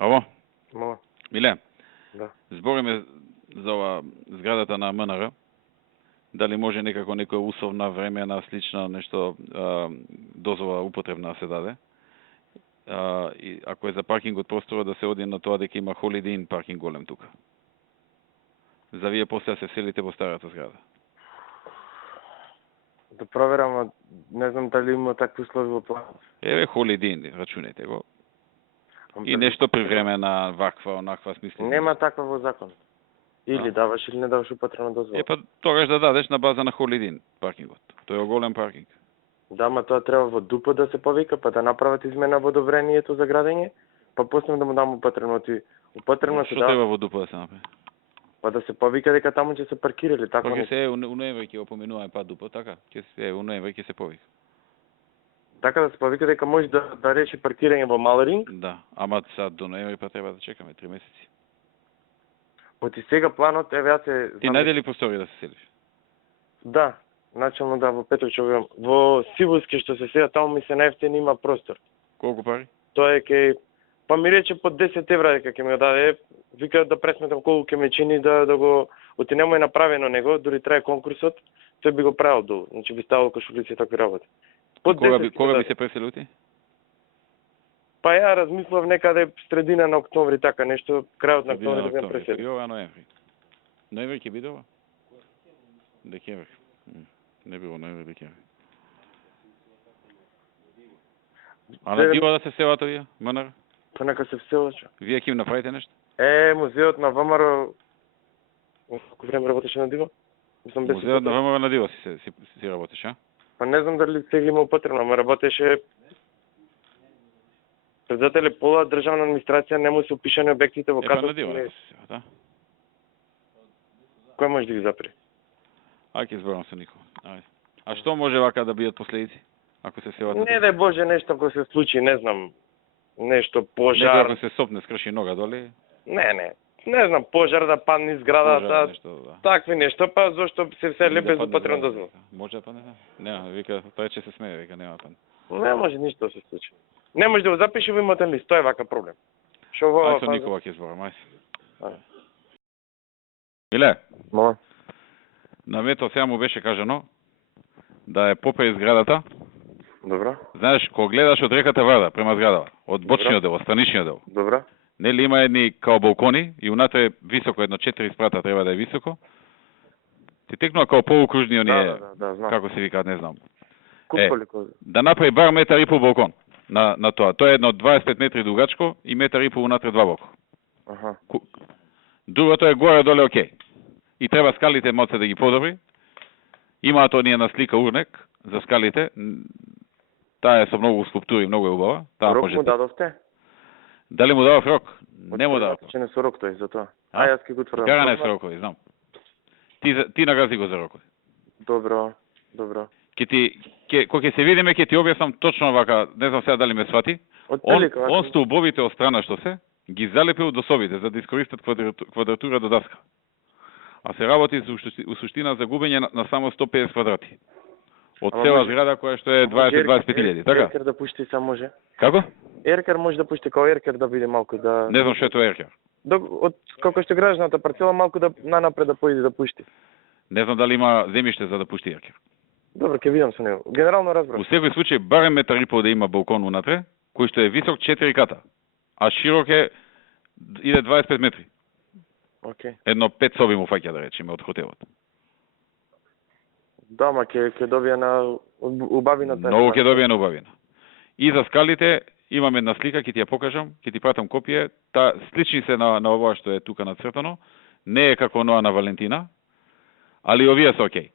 Аво? Мала. Миле, Да. збориме за ова зградата на МНР. Дали може некако некоја условна, времена, слична, нешто дозвола употребна се даде? И ако е за паркингот просторот да се оди на тоа дека има Holiday Inn паркинг голем тука. За вие после се селите во старата зграда. Да проверам, а не знам дали има такви услови во планот. Еве Holiday Inn, рачунете го. И нешто привремена, ваква, онаква смисли. Нема таква во закон. Или даваш или не даваш употребна дозвола. Па тогаш да дадеш на база на Holiday Inn паркингот. Тој е голем паркинг. Да, ма тоа треба во ДУП да се повика, па да направат измена во одобрението за градење, па после да му дам употребното. Употребно се Што треба во ДУП да се направи? Па да се повика дека таму ќе се паркирали, така Па ќе се у ноември ќе опоменува па ДУП, така? Ќе се у ноември ќе се повика. Така да се повика дека може да реши паркирање во Малеринг. Да, ама сад до ноември па треба да чекаме 3 месеци. Оти сега планот еве јас се Ти најде ли простори да се селиш? Да, начално да во Петровчево. Во Сивуски што се седа таму ми се најефтин има простор. Колку пари? Тоа е кај па ми рече по 10 евра дека ќе ми го даде. Вика да пресметам колку ќе ме чини да го оти нему е направено него, дури трае конкурсот, тој би го правил долу. Значи би ставал кошулици и такви работи. Кога би се преселил ти? Па ја размислав некаде средина на октомври, така нешто, крајот на октомври да бидам преселен. Јова ноември. Ноември ќе биде ова? Декември. Не било ноември, декември. А на диво да се селат овие, МНР? Па нека се вселача. Вие ќе им направите нешто? Музеот на ВМРО... Колку време работеше на диво? Музеот на ВМРО на диво си работеше, а? Па не знам дали сега има употребно, ама работеше... Председателе, пола државна администрација не му се упишани објектите во катастар. Па на диво, да. Кој може да ги запре? Ајде зборам со никој. Ајде. А што може вака да бидат последици? Ако се селат? Не да Боже нешто ако се случи, не знам. Нешто пожар. Некој ако се сопне скрши нога доли? Не. Не знам, пожар да падне зградата. Да. Такви нешто, па зошто се селе без употребна дозвола? Може да падне, да. Нема, вика, тој ќе се смее, вика нема падне. Не може ништо да се случи. Не може да го запише во имотен лист, тоа е вака проблем. Шо во Ајде со Никола ќе зборам, ајде. Миле? Мола. На мето сега му беше кажано да е попреј зградата. Добро. Знаеш, кога гледаш од реката Варда према зградава, од бочниот дел, од страничниот дел. Добро. Нели има едни као балкони и унатре високо, едно 4 спрата треба да е високо. Ти текнува као полукружни оние, да, знам. како се викаат, не знам. Да направи бар метар и пол балкон на тоа. Тоа е едно 25 метри дугачко и метар и пол унатре два бока. Аха. Другото е горе доле окей. И треба скалите моце да ги подобри. Имаат оние на слика урнек за скалите. Таа е со многу скулптури, многу е убава. Рок му дадовте? Дали му дадов рок? Не му дадов. Че не со рок тој за тоа. Јас ќе го тврдам. Каране со рокови, знам. Ти нагази го за рокови. Добро. Кога ќе се видиме, ќе ти објаснам точно вака, не знам сега дали ме свати. Он столбовите од страна што се, ги залепил до собите, за да искористат квадратура до даска. А се работи у суштина за губење на само 150 квадрати. Од цела зграда која што е 20-25 така? Еркер да пушти само може. Како? Еркер може да пушти као еркер да биде малку да... Не знам што е тоа еркер. Од како што гражданата парцела малку да нанапред да поиде да пушти. Не знам дали има земјиште за да пушти еркер. Добро, ќе видам со него. Генерално разбрав. Во секој случај барем метар и пол да има балкон унатре, кој што е висок 4 ката, а широк е иде 25 метри. Окей. Едно 5 соби му фаќа да речеме од хотелот. Да, ма ќе добија на убавината. Многу ќе добија на убавина. И за скалите имам една слика, ќе ти ја покажам, ќе ти пратам копие. Слични се на ова што е тука нацртано. Не е како оноа на Валентина, али овие се окей.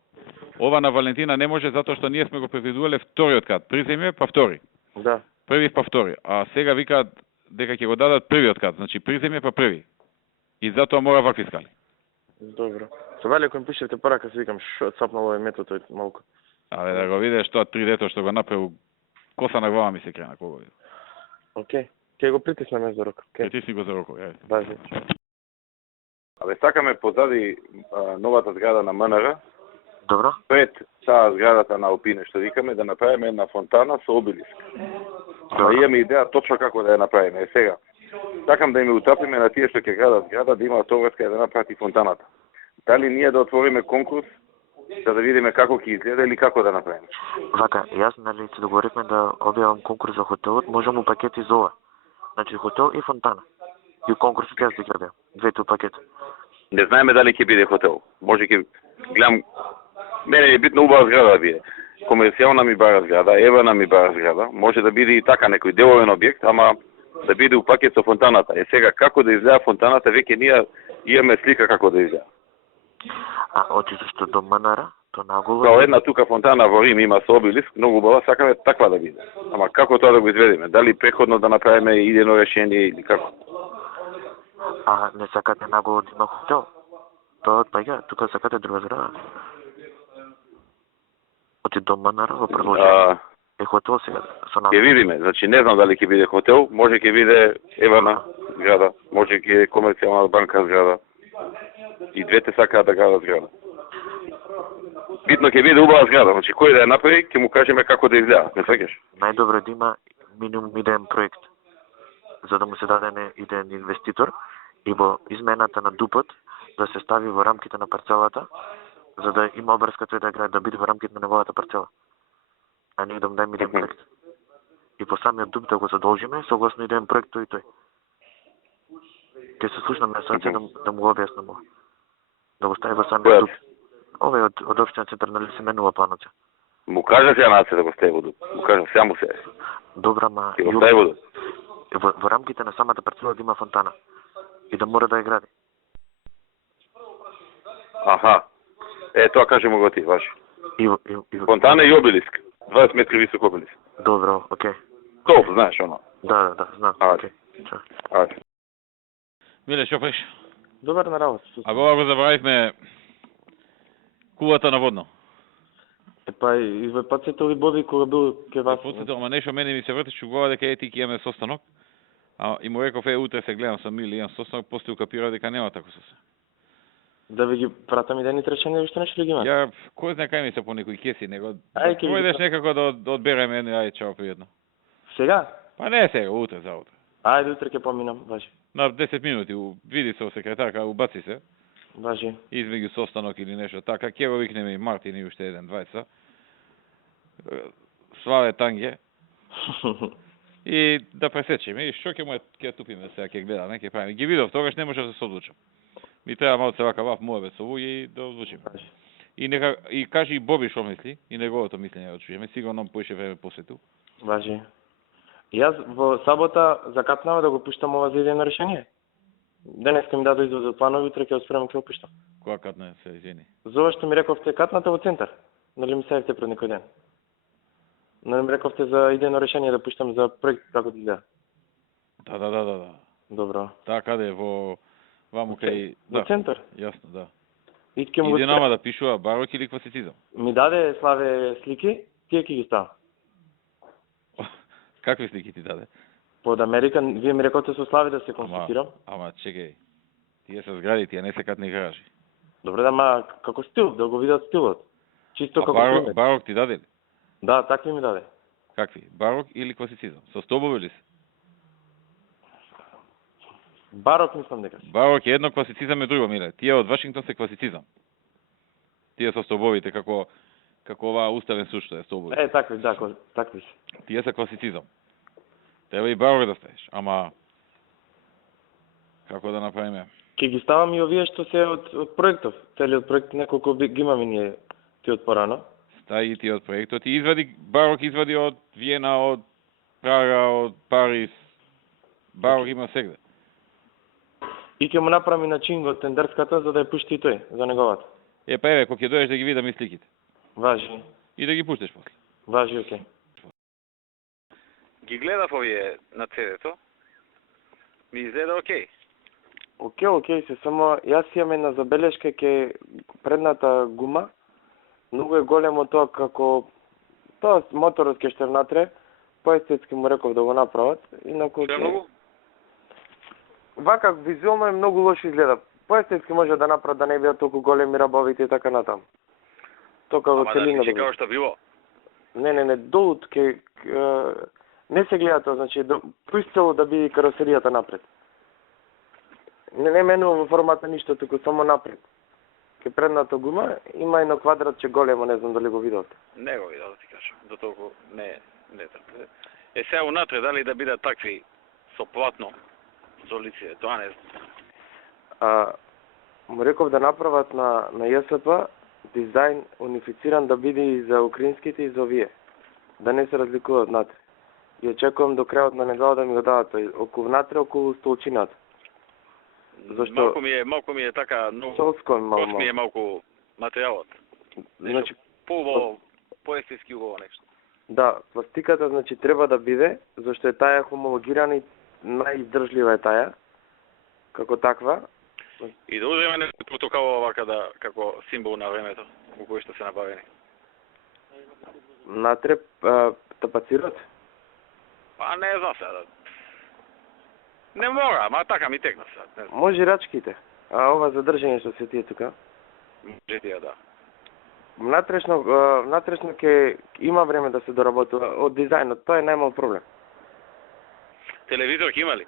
Ова на Валентина не може затоа што ние сме го предвидувале вториот кат. Приземје па втори. Да. Први па втори. А сега викаат дека ќе го дадат првиот кат, значи приземје па први. И затоа мора вакви скали. Добро. Со Вали кој ми пишете порака се викам што цапнало е методот малку. Абе да го видиш тоа 3D што го направил, коса на глава ми се крена кога го види. Океј. Ќе го притиснеме за рок. Притисни го за рокот, ајде. Бази. Абе сакаме позади новата зграда на МНР. Добро. Пред таа зградата на Алпине што викаме да направиме една фонтана со обелиск. Ама имаме идеја точно како да ја направиме. Сега Сакам да им утапиме на тие што ќе градат зграда, да имаат обврска и да направат фонтаната. Дали ние да отвориме конкурс, за да видиме како ќе изгледа или како да направиме? Вака, јас нали се договоривме да објавам конкурс за хотелот, можам у пакет из ова. Значи хотел и фонтана. И конкурсот јас ќе објавам. Двете у пакет. Не знаеме дали ќе биде хотел. Може ќе гледам. Мене е битно убава зграда да биде. Комерцијална ми бара зграда, евана ми бара зграда. Може да биде и така некој деловен објект, ама да биде у пакет со фонтаната. Е сега како да изгледа фонтаната, веќе ние имаме слика како да изгледа. А очи зашто до Манара, то наголо. Као една тука фонтана во Рим има со обелиск, многу убава, сакаме таква да биде. Ама како тоа да го изведеме? Дали преходно да направиме идено решение или како? А не сакате наголо да има хотел? Тоа отпаѓа, тука сакате друга зграда. Оти до Манара во продолжение. Е хотел сега со нас. Ќе видиме, значи не знам дали ќе биде хотел, може ќе биде евана зграда, може ќе е комерцијална банка зграда. И двете сакаат да градат зграда. Битно ќе биде убава зграда, значи кој да ја направи, ќе му кажеме како да изгледа, не сваќаш? Најдобро да има минимум идеен проект, за да му се даде идеен инвеститор и во измената на дупот да се стави во рамките на парцелата, за да има обрска тој да гради, да биде во рамките на неговата парцела. А ние да му дајме идеен проект. И по самиот дуп да го задолжиме, согласно идеен проект тој и тој. Ке се слушнам на сенце да му го објаснам. Да го стави во самиот дуп. Овој од општина центар нали се менува планот. Му кажа се наце да го стави во дуп. Му кажа само се. Добра, ма Ќе го стави во дуп. во рамките на самата парцела да има фонтана и да мора да ја гради. Аха. Е, тоа кажемо го ти, ваш. И Фонтана и обелиск. 20 метри висок обелиск. Добро, окей. Топ, знаеш, оно. Да, знам. Ајде. Чао. Ајде. Миле, што правиш? Добар на работа. А го забравивме кулата на водно. Епа и ве подсетил и Боби кога бил ке вас. Подсетил, ама нешто мене ми се вртиш у глава дека ти ќе имаме состанок. А и му реков утре се гледам со Мили, имам состанок, после укапира дека нема тако со се. Да ви ги пратам идените решенија, виште нешто ли ги има? Ја кој знае кај ми се по некои кеси, него Ај, ќе ги дојдеш пратам. некако да одбереме едно, ај чао пријатно. Сега? Па не сега, утре, за утре. Ајде утре ќе поминам, важи. На 10 минути, види со секретарка, убаци се, Важи. измеѓу состанок или нешто така, ќе го викнеме и Мартин и уште еден, двајца. Славе Танге. И да пресечеме, и што ќе му ќе тупиме сега, ќе гледаме, ќе правиме. Ги видов, тогаш не можев да се одлучам. Ми треба малце вака ваф моје со луѓе и да одлучиме. И нека и кажи и Боби што мисли, и неговото мислење да чуеме, сигурно поише време после ту. Важи. Јас во сабота закатнава да го пуштам ова за идејно решение. Денеска ми даде излезот планови, утре ќе спремам ќе го пуштам. Која катна се извини? За ова што ми рековте катната во центар. Нали ми сеевте пред некој ден? Нали ми рековте за идејно решение да пуштам за проект како да изгледа? Да. Добро. Така каде во ваму кај Во центар. Јасно, да. И ќе му го Иде нама да пишува барок или класицизам. Ми даде Славе слики, тие ќе ги ставам. Какви слики ти даде? Под Америка, вие ми рековте со Слави да се консултирам. Ама чекај. Тие се згради, тие не се катни гаражи. Добре, да, ма како стил, да го видат стилот. Чисто како пример. Барок ти даде ли? Да, такви ми даде. Какви? Барок или класицизам? Со стобови ли се? Барок мислам дека. Барок е едно, класицизам е друго, миле. Тие од Вашингтон се класицизам. Тие со стобовите како оваа уставен суд што е стобови. Е, такви, да, такви се. Тие се класицизам. Треба и барок да ставиш, ама како да направиме? Ќе ги ставам и овие што се од проектов. Целиот проект неколку ги имаме ние ти од порано. Стаи ти од проектот и барок извади од Виена, од Прага, од Париз. Барок има сегде. И ќе му направи начин во тендерската за да ја пушти и тој, за неговата. Па еве, кога ќе дојдеш да ги видам и сликите. Важи. И да ги пуштеш после. Важи, окей. Ги гледав овие на CD-то. Ми изгледа окей. Окей, се само јас имам една забелешка ке предната гума. Многу е големо тоа како тоа моторот ке што внатре, поестетски му реков да го направат, инаку Што е многу? вака визуелно е многу лошо изгледа. Поестетски може да направат да не бидат толку големи рабовите и така натаму. Тоа како Ама целина да да како што било. Не, долу ке Не се гледа тоа, значи поисцело да биде каросеријата напред. Не менува во формата ништо, туку само напред. Ке предната гума има едно квадратче големо, не знам дали го видовте. Не го видов, да ти кажам. До толку не трпе. Сега унатре дали да бидат такви со платно за лице, тоа не знам. Му реков да направат на ЈСП дизајн унифициран да биде и за украинските и за овие. Да не се разликуваат внатре. И очекувам до крајот на недела да ми го дадат тој, околу внатре, околу столчината. Зашто Малку ми е така многу. Солско ми е малку материјалот. Значи по-естетски убаво нешто. Да, пластиката значи треба да биде, зашто е таа хомологирана и најиздржлива е таа како таква. И да уземе не протокол вака да како символ на времето во кое што се набавени. Натре тапацирот? Па не знам сега. Не мора, ма така ми текна сега. Може рачките. А ова задржање што се тие тука? Може тие да. Внатрешно ќе има време да се доработува од дизајнот, тоа е најмал проблем. Телевизор ќе има ли?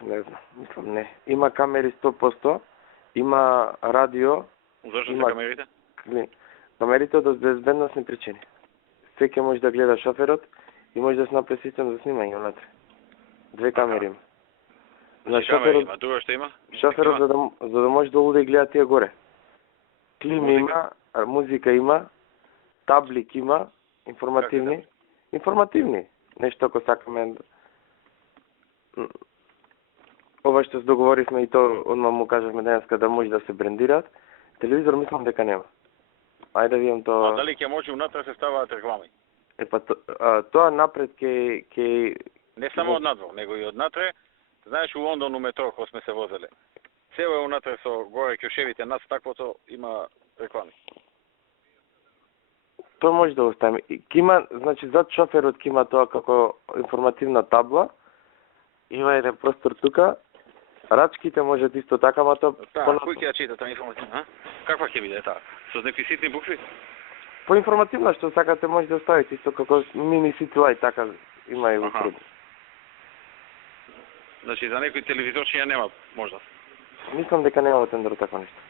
Не знам, мислам не. Има камери 100%, има радио. Зашто има се камерите? Камерите од безбедносни причини. Секој може да гледа шоферот и може да се направи систем за снимање внатре. 2 камери има. На шоферот има, друго што има? Шоферот за да може да уде и гледа тие горе. Клима има, музика има, таблик има, информативни. Нешто ако сакаме. Ова што се договоривме и то одма му кажавме денеска да може да се брендираат. Телевизор мислам дека нема. Ајде да видам тоа. А дали ќе може унатре се ставаат реклами? Тоа напред ке Не само од надвор, него и од натре. Знаеш, у Лондон, у метро, кога сме се возеле. Цело е унатре со горе кјошевите, над таквото има реклами. Тоа може да оставиме. Кима, значи, зад шоферот кима тоа како информативна табла. Има еден простор тука. Рачките можат исто така, ма тоа... Кој ќе ја чита таа информативна? Каква ќе биде таа? Со некои ситни букви? Поинформативна, што сакате може да оставите, исто како мини ситилај, така има и во круг. Значи, за некој телевизорчиња нема можност? Мислам дека нема во тендер такво нешто.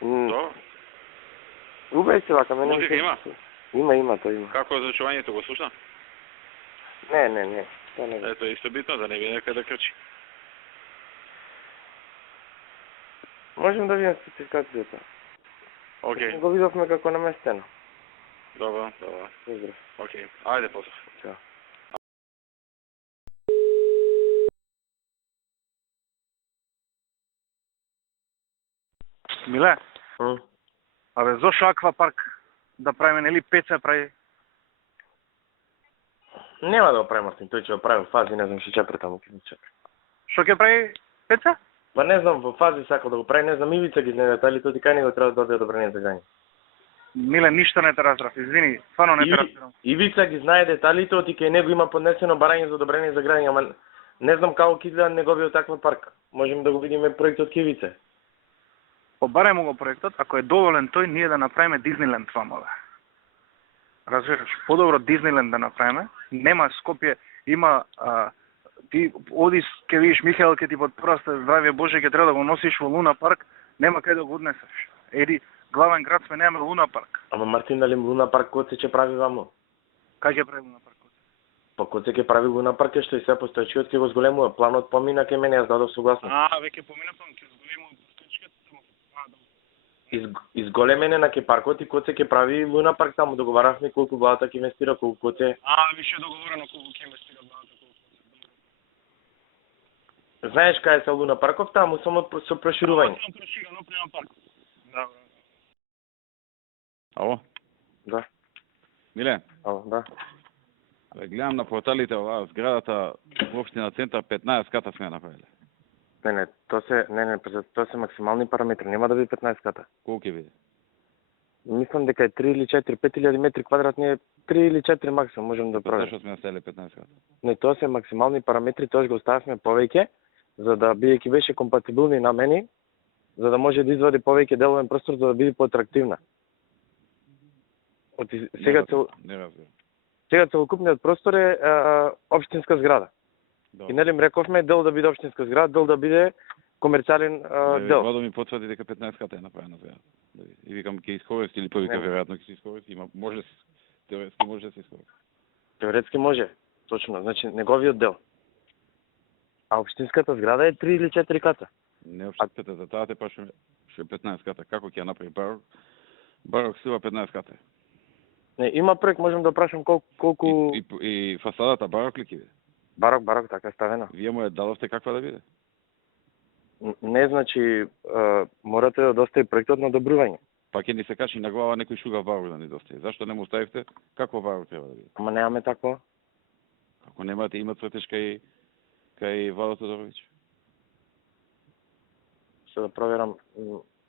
Добро. Убај се вака, мене... Музика има? Има, тоа има. Како е звучувањето, го слушна? Не. Ето, исто битно, да не биде некој да крчи. Можем да видим спецификацијата. Океј. Го видовме како наместено. Добро. Добро. Океј. Ајде, поздрав. Чао. Миле? Абе, зошо аквапарк да правиме, нели Пеца прави? Нема да го прави Мартин, тој ќе го прави во фази, не знам што чепре таму ќе чепре. Што ќе прави Пеца? Па не знам, во фази сака да го прави, не знам, Ивица ги знае детали, тој кај него треба да доби одобрение за гање. Миле, ништо не те разбрав, извини, стварно не те разбирам. Ивица ги знае деталите, оти кај него има поднесено барање за одобрение за граѓање, ама не знам како ќе изгледа неговиот таква парк. Можеме да го видиме проектот ке Ивица. Побаремо го проектот, ако е доволен тој, ние да направиме Дизниленд вамове. Разбираш, подобро Дизниленд да направиме. Нема Скопје, има ти одиш ќе видиш Михаел ќе ти подпораста здравје Боже, ќе треба да го носиш во Луна парк, нема кај да го однесеш. Еди, главен град сме, немаме Луна парк. Ама Мартин, дали Луна парк Коце ќе прави вамо? Кај ќе прави Луна парк? Па Коце ќе прави Луна парк, што и се постоечкиот ќе го зголемува. Планот помина кај мене, јас дадов согласност. Веќе помина план, ќе зголемува постоечкиот. Изголемене на ке паркот и Коце ќе прави Луна парк, таму договаравме колку владата ќе инвестира, колку Коце. Више договорено колку ќе инвестира владата, колку. Знаеш кај се Луна парков, таму само со проширување. Само проширено према парк. Да. Ало? Да. Миле? Ало, да. Абе, гледам на порталите оваа зградата во општина Центар 15 ката сме направиле. Не, тоа се максимални параметри, нема да биде 15 ката. Колку ќе биде? Мислам дека е 3 или 4, 5000 метри квадратни е 3 или 4 максимум можем да правиме. Зашто сме населили 15 ката? Не, тоа се максимални параметри, тоа го оставивме повеќе, за да бидејќи беше компатибилни на мене, за да може да извади повеќе деловен простор за да биде поатрактивна. Не разбирам. Сега целокупниот простор е општинска зграда. Добро. И нели им рековме дел да биде општинска зграда, дел да биде комерцијален дел. Владо ми потврди дека 15 ката е направена зграда. И викам ќе искористи или повика веројатно ќе се искористи, има може теоретски може да се искористи. Теоретски може, точно, значи неговиот дел. А општинската зграда е 3 или 4 ката. Не општинската, за таа те пашме што е 15 ката. Како ќе ја направи барок? Барок сила 15 ката. Не, има проект, можем да прашам колку И фасадата барок ли ќе биде? барок така е ставена. Вие му ја дадовте каква да биде? Не, значи морате да достави проектот на одобрување. Па ќе ни се качи на глава некој шугав барок да ни достави. Зашто не му оставивте какво барок треба да биде? Ама немаме такво. Ако немате, има цветеш кај Владо Тодоровиќ. Што да проверам,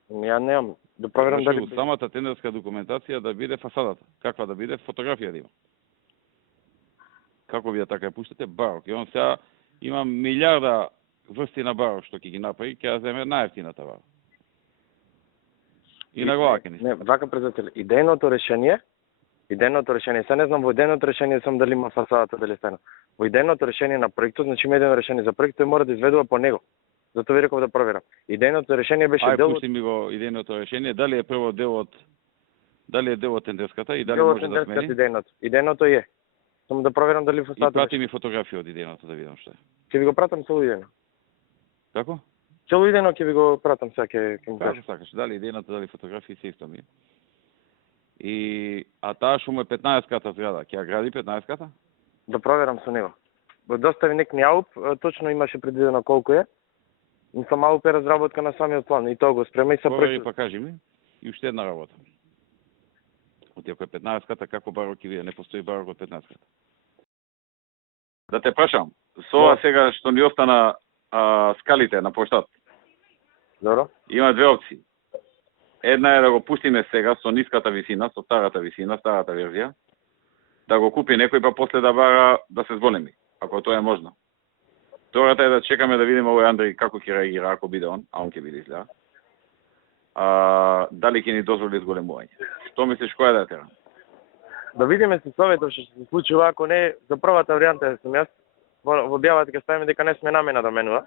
ја немам. Да проверам дали самата тендерска документација да биде фасадата. Каква да биде? Фотографија да има. Како вие така ја пуштите? Барок. И он сега има милиарда врсти на барок што ќе ги направи, ќе ја земе најевтината барок. И на глава ќе ни. Не, вака председател, идејното решение, сега не знам во идејното решение сам дали има фасадата, дали стана. Во идејното решение на проектот, значи има едно решение за проект, тој мора да изведува по него. Затоа ви реков да проверам. Идејното решение беше дел од... пушти ми го идејното решение, дали е прво дел од тендерската и дали може да смени? Идејното е. Само да проверам дали И фасадата... прати ми фотографија од идејното да видам што е. Ќе ви го пратам цело идејно. Како? Цело идејно ќе ви го пратам сега, ќе му кажам. Како сакаш, дали идејната, дали фотографии се исто ми. А таа што му е 15 ката зграда, ќе ја гради 15 ката? Да проверам со него. Го достави некни АУП, точно имаше предвидено колку е. Но сам АУП е разработка на самиот план и тоа го спрема и се Провери па кажи ми. И уште една работа. Оти ако е 15 ката, како барок ќе биде? Не постои барок од 15 ката. Да те прашам, со ова сега што ни остана скалите на площад. Добро. Има две опции. Една е да го пустиме сега со ниската висина, со старата висина, старата верзија, да го купи некој па после да бара да се зголеми, ако тоа е можно. Втората е да чекаме да видиме овој Андреј како ќе реагира ако биде он, а он ќе биде изгледа. Дали ќе ни дозволи зголемување. Што мислиш која да е тера? Да видиме се советот што се случува, ако не за првата варијанта сум јас. Во објавата ќе ставиме дека не сме намена да менува.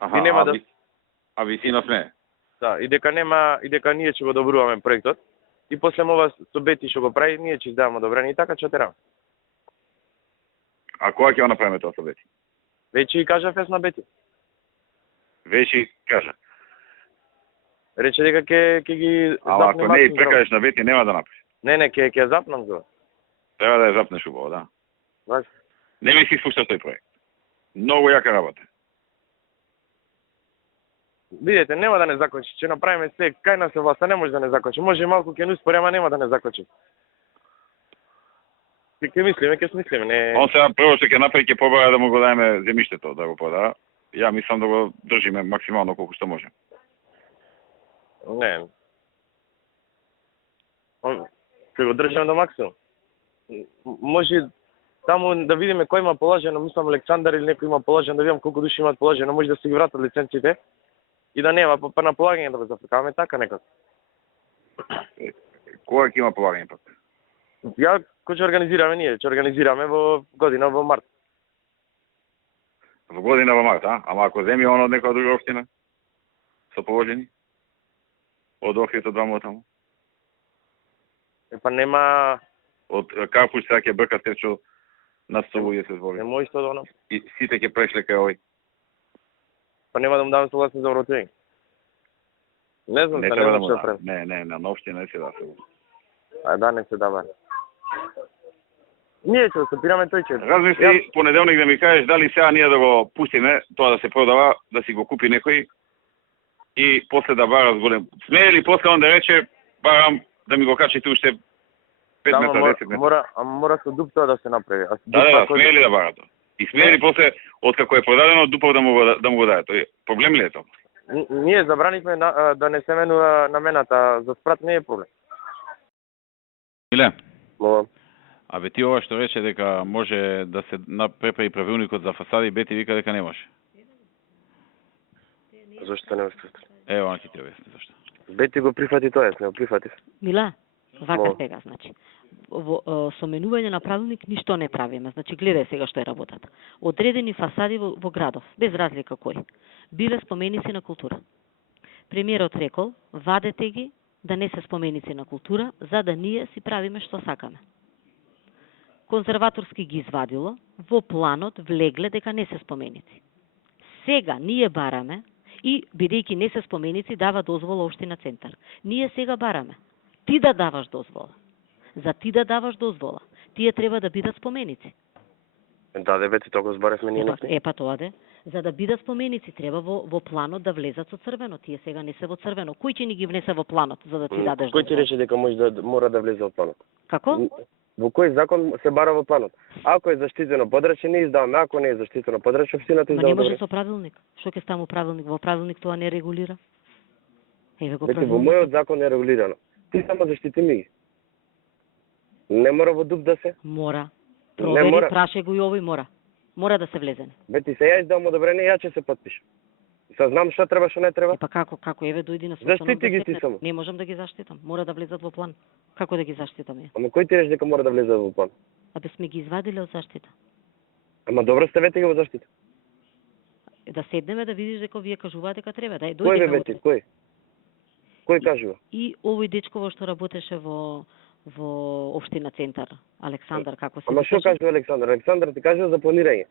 Аха, и нема а висина сме. Да, и дека ние ќе го одобруваме проектот. И после ова со Бети што го прави, ние ќе издаваме одобрение и така ќе тераме. А кога ќе го направиме тоа со Бети? Веќе и кажа фес на Бети. Веќе кажа. Рече дека ќе ги Ама ако не и прекажеш на Бети, нема да направиш. Не, ќе запнам го. Треба да ја запнеш убаво, да. Баш. Не ми си спушта тој проект. Многу јака работа. Видете, нема да не закочи. Ќе направиме се, кај нас е власта, не може да не закочи. Може и малку ќе не успори, ама нема да не закочи. Ќе мислиме, ќе смислиме. Не... Он сега прво што ќе направи, ќе побара да му го даеме земјиштето да го прода. Ја мислам да го држиме максимално колку што може. Не. Ќе го држиме до максимум. Може таму да видиме кој има положено, мислам Александар или некој има положено, да видам колку души имаат положено, може да си ги вратат лиценците и да нема па на полагање да го зафркаваме така некако. Кога ќе има полагање пак? Ја кој ќе организираме ние, ќе организираме во година во март. Во година во март, а? Ама ако земи он од некоја друга општина со положени? Од Охрид, од ваму таму? Па нема... Од Карпуш сега ќе брка сечо на 100 луѓе се збори. Не може тоа да оно. И сите ќе прешле кај овој. Па нема да му давам согласност за вратување. Не знам, не не треба да знам му што да. правам. Не, на општина не се да се. А да, не се дава. Ние ќе се пираме тој ќе. Размисли понеделник да ми кажеш дали сега ние да го пустиме, тоа да се продава, да си го купи некој и после да бара зголем. Смее ли после он да рече барам да ми го качите уште 5 метра, 10 метра? Мора со дуп тоа да се направи. Да, смее ли да бара тоа? И смее ли после, откако е продадено, дупов да му го даде? Тој проблем ли е тоа? Ние забранивме да не се менува намената, за спрат не е проблем. Миле, Мога. а бе ти ова што рече дека може да се преправи правилникот за фасади, Бети вика дека не може. Зошто не може? Ево, ќе ти објасни зашто. Бети го прифати тоа, не го прифати. Мила, Вака Во. сега, значи. Со менување на правилник ништо не правиме. Значи, гледај сега што е работата. Одредени фасади во градов, без разлика кој, биле споменици на култура. Премиерот рекол, вадете ги да не се споменици на култура, за да ние си правиме што сакаме. Конзерваторски ги извадило, во планот влегле дека не се споменици. Сега ние бараме, и бидејќи не се споменици, дава дозвола Општина Центар. Ние сега бараме ти да даваш дозвола. За ти да даваш дозвола, тие треба да бидат споменици. Даде бе, ти тоа го зборевме ние. Епа тоа де. За да бидат споменици, треба во планот да влезат со црвено. Тие сега не се во црвено. Кој ќе ни ги внесе во планот, за да ти дадеш Кој ти дозвола? рече дека може да мора да влезе во планот? Како? Во кој закон се бара во планот? Ако е заштитено подрачје, не издаваме. Ако не е заштитено подрачје, општината Ма издава. не може одобрение. со правилник. Што ќе ставам правилник? Во правилник тоа не регулира. Еве го Веќе во правилник. мојот закон е регулирано. Ти само заштити ми ги. Не мора во дуб да се. Мора. Не Провери, мора. праше го и овој мора. Мора да се влезене. Бе, ти се ја издавам одобрение, ја ќе се потпишам. Са знам што треба, што не треба. Епа како еве дојди на Заштити ги ти само. Не можам да ги заштитам. Мора да влезат во план. Како да ги заштитам ја? Ама кој ти рече дека мора да влезе во план? Абе сме ги извадиле од заштита. Ама добро ставете ги во заштита. Да седнеме да видиш дека вие кажуваат дека треба. Дај Кој бе дојдеме бе ти? Кој? Кој кажува? И овој дечко во што работеше во Општина Центар, Александар, како се Ама што кажува Александар? Александар ти кажува за планирање.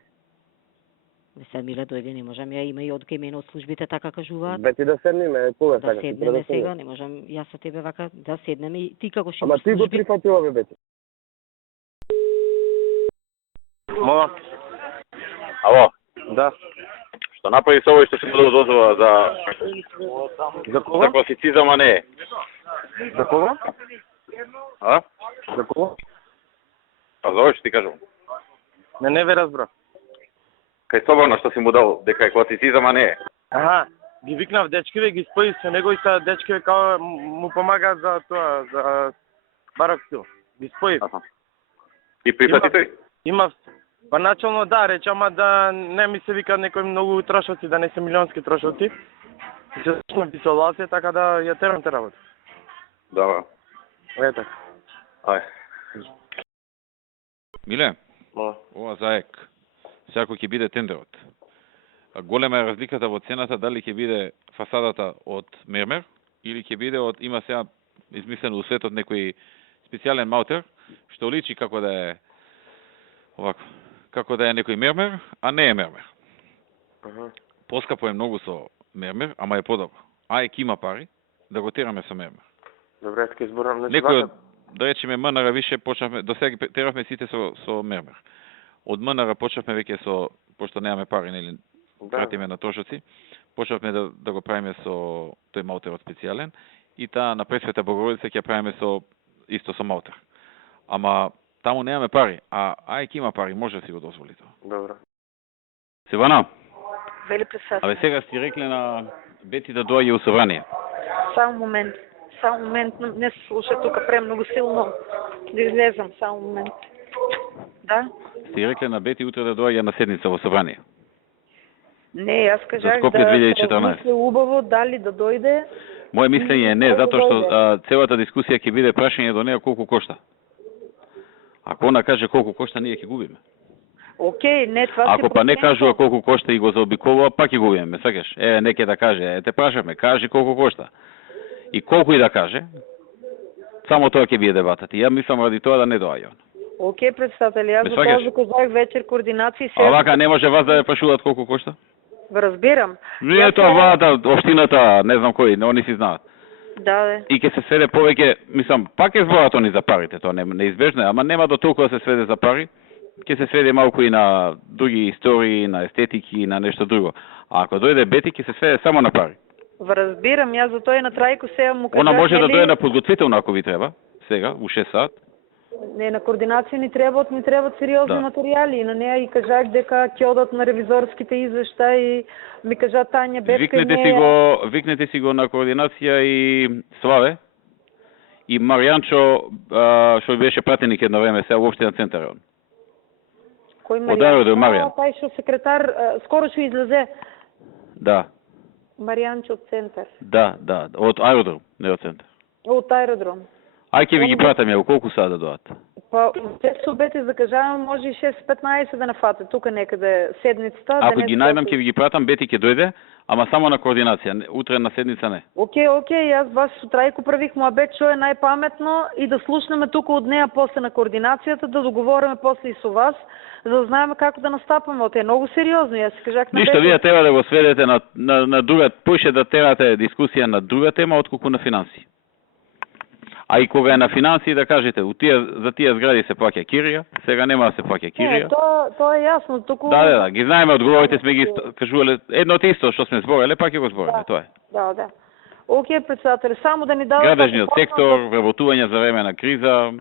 Се Миле дојде, не можам ја, има и од кај мене од службите така кажуваат. Бе ти да седнеме, кога Да сакаш? седнеме сега, не можам јас со тебе вака да седнеме и ти како што Ама ти го прифатила бе бе ти. Мола. Ало, Да. што направи со овој што се му дозвола за За кога? за класицизам, а не? За кога? А? За кога? А за овој што ти кажувам? Не ве разбрав. Кај Соборна што си му дал дека е класицизам, а не е? Аха, ги викнав дечкиве, ги спои со него и са дечкиве као му помагаат за тоа, за барок стил. Ги спои. Аха. И прифати тој? Имав, па начално да, рече, ама да не ми се вика некои многу трошоци, да не се милионски трошоци. И се зачнав изолација, така да ја терам те работа. Да. Е така. Ај. Миле, Мола. ова заек, секако ќе биде тендерот. А голема е разликата во цената дали ќе биде фасадата од мермер или ќе биде од, има сега измислено у светот некој специјален маутер што личи како да е овако, како да е некој мермер, а не е мермер. Поскапо е многу со мермер, ама е подобро. АЕК има пари да го тераме со мермер. Добре, ќе зборам на Некој, да речеме МНР више почнавме, до сега теравме сите со мермер. Од МНР почнавме веќе со, пошто немаме пари, нели, кратиме на трошоци, почнавме да го правиме со тој маутер специјален и таа на Пресвета Богородица ќе правиме со исто со маутер. Ама таму немаме пари, а АЕК има пари, може да си го дозволи тоа. Добро. Севана, Вели председател. абе сега сти рекле на Бети да доаѓе у собрание. Само момент, не се слуша тука премногу силно. Да излезам, само момент. Да? Сти рекле на Бети утре да доаѓа на седница во собрание. Не, јас кажах Скопје да 2014. размисли убаво дали да дојде. Моje мислење е не, затоа што целата дискусија ќе биде прашање до неа колку кошта. Ако она каже колку кошта, ние ќе губиме. Океј, не това Ако па не кажува колку кошта и го заобиколува, пак ќе губиме, сакаш? Не ќе да каже, те прашаме, кажи колку кошта. И колку и да каже, само тоа ќе биде дебатата. И ја мислам ради тоа да не доаѓа. Океј, председател, јас Ме за тоа сваќаш? заказах вечер координации А вака не може вас да ја прашуваат колку кошта? разбирам. Не Јас тоа се- владата, општината, не знам кој, они си знаат. Да, И ќе се сведе повеќе, мислам, пак е зборат они за парите, тоа неизбежно е, ама нема до толку да се сведе за пари. Ќе се сведе малку и на други истории, на естетики и на нешто друго. А ако дојде Бети, ќе се сведе само на пари. разбирам, јас за тоа и на Трајко сега му кажав. Она може да нели, дојде на подготвително ако ви треба, сега, у 6 сат. Не, на координација ни требаат сериозни Да. материјали и на неа и кажах дека ќе одат на ревизорските извештаи, ми кажа Тања Бетка и неја. Викнете си го на координација и Славе и Маријанчо, што беше пратеник едно време сега во општина Центар. Кој Од аеродром Маријан. Тај што секретар, скоро ќе излезе. Да, Маријанчо од Центар. да, од аеродром, не од Центар. Од аеродром. Ај ќе ви ги пратам ја, колку саат да доат? Па, те субети, да кажем, може и 6-15 да нафате, тука некаде седмицата. Ако ги најдам, ќе ви ги пратам, Бети ќе дојде, ама само на координација, утре на седница не. Окей, јас вас сутрајко правих муабет, што е најпаметно и да слушнеме тука од неа после на координацијата, да договориме после и со вас, за да знаеме како да настапаме. Ото е многу сериозно, јас кажах на Ништо, вие треба да го сведете на друга, поише да терате дискусија на друга тема отколку на финанси. А и кога е на финанси, да кажете, за тие згради се плаќа кирија, сега нема да се плаќа кирија. Не, тоа е јасно, туку... Да, ги знаеме, одговорите сме ги кажувале, едно исто што сме збореле, пак ќе го збориме, тоа е. Да. Окей, председател, само да ни дадат... Градежниот сектор, вработување за време на криза,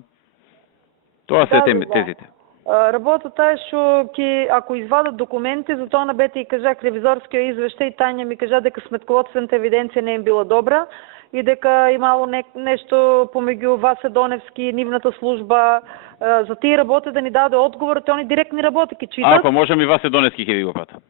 тоа се тезите. Работата е што ако извадат документи, за тоа на Бете и кажа ревизорскиот извештај, Тања ми кажа дека сметководствената евиденција не им била добра и дека имало нешто помеѓу Васе Доневски и нивната служба. За тие работи да ни даде одговор, тоа они директни работи ќе читат. Ако можем и Васе Доневски ќе ви го пратам.